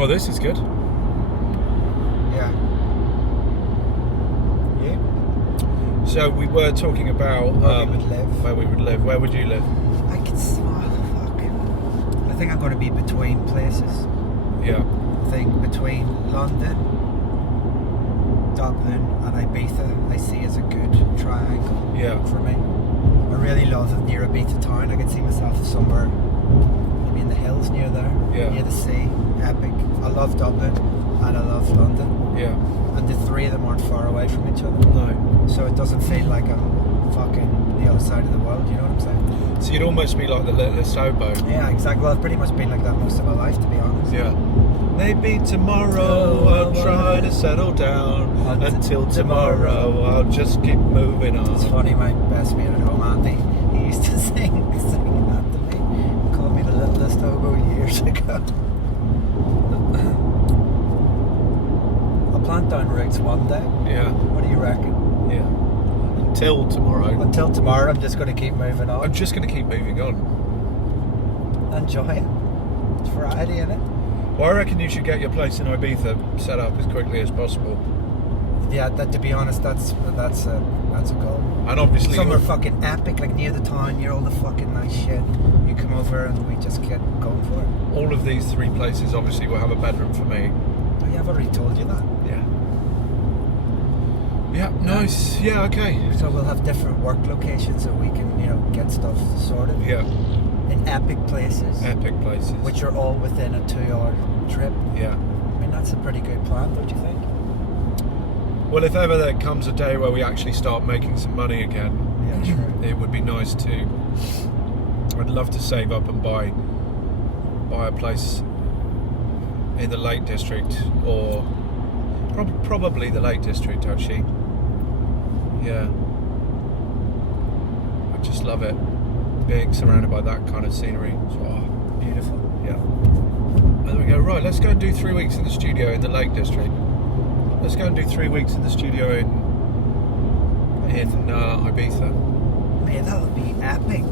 Oh, this is good. Yeah. You? So we were talking about Where we would live. Where we would live. Where would you live? I could. Oh, fuck. I think I'm going to be between places. Yeah. I think between London, Dublin, and Ibiza, I see as a good triangle. Yeah. For me. I really love near Ibiza town. I could see myself somewhere, maybe in the hills near there, near the sea. Epic. I love Dublin and I love London. Yeah. And the three of them aren't far away from each other. No. So it doesn't feel like I'm fucking the other side of the world, you know what I'm saying? So you'd almost be like the littlest hobo. Yeah, exactly. Well, I've pretty much been like that most of my life, to be honest. Yeah. Maybe tomorrow I'll try to settle down. Until tomorrow I'll just keep moving on. It's funny, my best mate at home, Andy, he used to sing that to me. He called me the littlest hobo years ago. I'll plant down roots one day. Yeah. What do you reckon? Yeah. Until tomorrow. Until tomorrow, I'm just going to keep moving on. I'm just going to keep moving on. Enjoy it. It's variety in it. Well, I reckon you should get your place in Ibiza set up as quickly as possible. Yeah, to be honest, that's a goal. And obviously somewhere fucking epic, like near the town, near all the fucking nice shit. You come over and we just get going for it. all of these three places obviously will have a bedroom for me. Oh, yeah, I've already told you that. Yeah. Yeah, nice. Yeah, okay. So we'll have different work locations so we can, get stuff sorted. Yeah. In epic places. Epic places. Which are all within a 2-hour trip. Yeah. I mean, that's a pretty good plan, don't you think? Well, if ever there comes a day where we actually start making some money again, yeah, true. It would be nice to. I'd love to save up and buy a place in the Lake District, or probably the Lake District, actually. Yeah. I just love it, being surrounded by that kind of scenery. Oh, beautiful. Yeah. There we go. Right, let's go and do 3 weeks in the studio in the Lake District. Let's go and do 3 weeks in the studio in Ibiza. Man, that would be epic.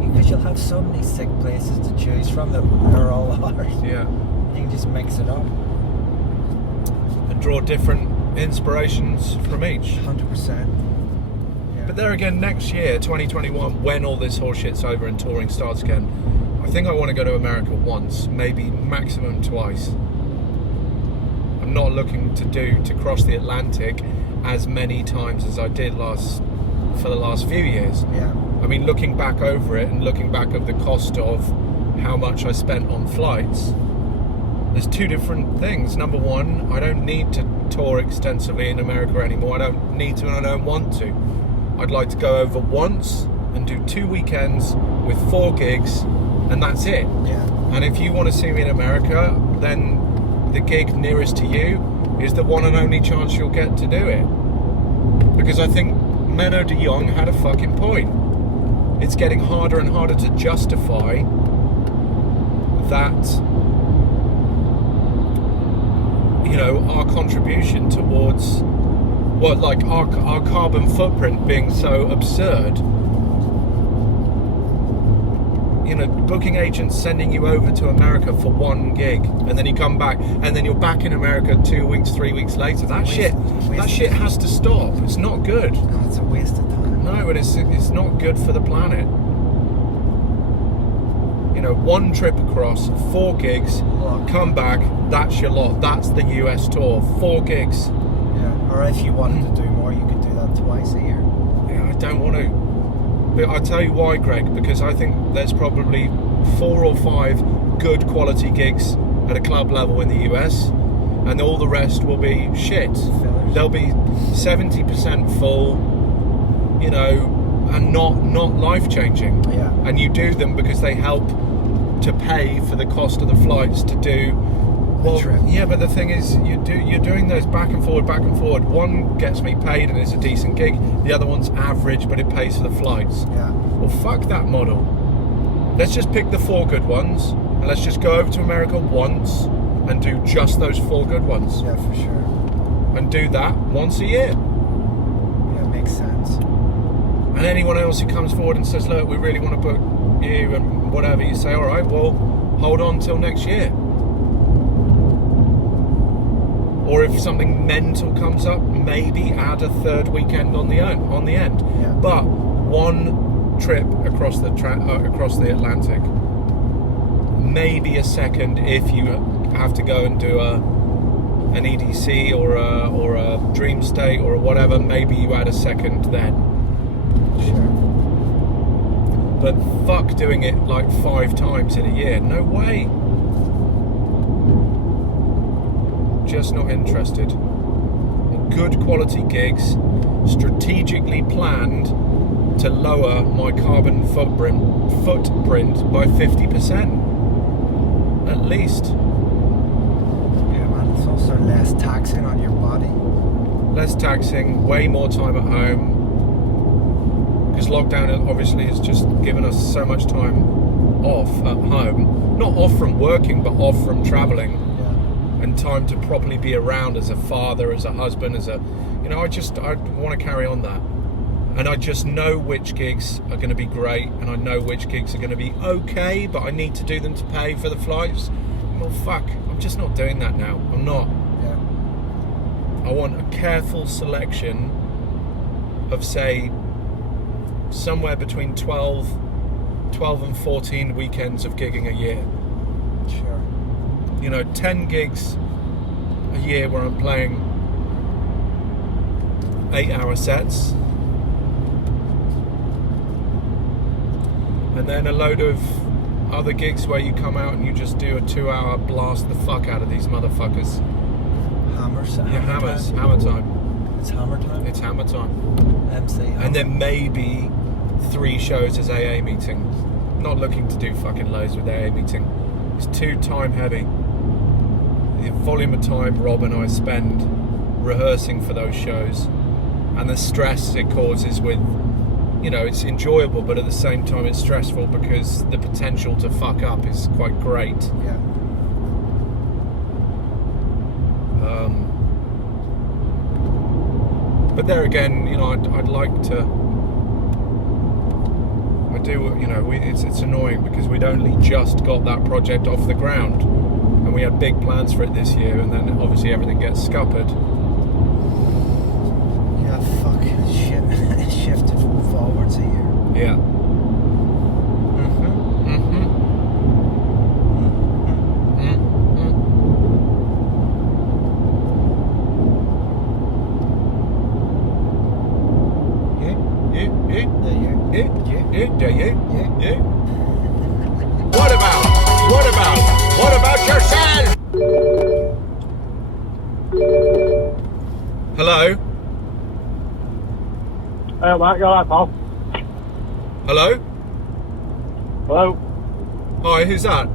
Because you'll have so many sick places to choose from that are all ours. Yeah. You can just mix it up. And draw different inspirations from each. 100%. Yeah. But there again, next year, 2021, when all this horseshit's over and touring starts again, I think I want to go to America once, maybe maximum twice. I'm not looking to cross the Atlantic as many times as I did for the last few years. Yeah. I mean, looking back over it and looking back of the cost of how much I spent on flights, there's two different things. Number one, I don't need to tour extensively in America anymore. I don't need to and I don't want to. I'd like to go over once and do 2 weekends with 4 gigs, and that's it. Yeah. And if you want to see me in America, then the gig nearest to you is the one and only chance you'll get to do it. Because I think Menno de Jong had a fucking point. It's getting harder and harder to justify that, our contribution towards our carbon footprint being so absurd. Booking agents sending you over to America for 1 gig, and then you come back, and then you're back in America 2 weeks, 3 weeks later. That shit has to stop. It's not good. No, it's a waste of time. No, it's not good for the planet. 1 trip across, 4 gigs, come back, that's your lot. That's the US tour, 4 gigs. Yeah, or if you wanted to do more, you could do that twice a year. Yeah, I don't want to. But I'll tell you why, Greg, because I think there's probably 4 or 5 good quality gigs at a club level in the US, and all the rest will be shit. Fillers. They'll be 70% full, and not life-changing. Yeah. And you do them because they help to pay for the cost of the flights to do the trip. Yeah, but the thing is, you're doing those back and forward. One gets me paid and it's a decent gig. The other one's average, but it pays for the flights. Yeah. Well, fuck that model. Let's just pick the 4 good ones, and let's just go over to America once and do just those 4 good ones. Yeah, for sure. And do that once a year. Yeah, makes sense. And anyone else who comes forward and says, look, we really want to book you and whatever, you say, all right, well, hold on till next year. Or if something mental comes up, maybe add a third weekend on the end. Yeah. But one trip across the Atlantic, maybe a second if you have to go and do an EDC or a dream state or whatever. Maybe you add a second then. Sure. But fuck doing it like 5 times in a year. No way. Just not interested. Good quality gigs, strategically planned to lower my carbon footprint by 50%. At least. Yeah, man, it's also less taxing on your body. Less taxing, way more time at home. Because lockdown obviously has just given us so much time off at home. Not off from working, but off from travelling. Yeah. And time to properly be around as a father, as a husband, I want to carry on that. And I just know which gigs are going to be great, and I know which gigs are going to be okay, but I need to do them to pay for the flights. Well, fuck, I'm just not doing that now. I'm not. Yeah. I want a careful selection of, say, somewhere between 12 and 14 weekends of gigging a year. Sure. 10 gigs a year where I'm playing 8-hour sets, and then a load of other gigs where you come out and you just do a 2-hour blast the fuck out of these motherfuckers. Hammers. Yeah, hammer time. It's hammer time. It's hammer time. MC. Hammer. And then maybe 3 shows as AA meeting. Not looking to do fucking loads with AA meeting. It's too time heavy. The volume of time Rob and I spend rehearsing for those shows, and the stress it causes with, it's enjoyable, but at the same time it's stressful because the potential to fuck up is quite great. Yeah. But there again, I'd like to. I do, it's annoying because we'd only just got that project off the ground, and we had big plans for it this year, and then obviously everything gets scuppered. Yeah, fuck, shifted forwards a year. Yeah. Yeah. What about yourself? Hello? Hey, mate, you alright, pal? Hello? Hello? Hi, who's that?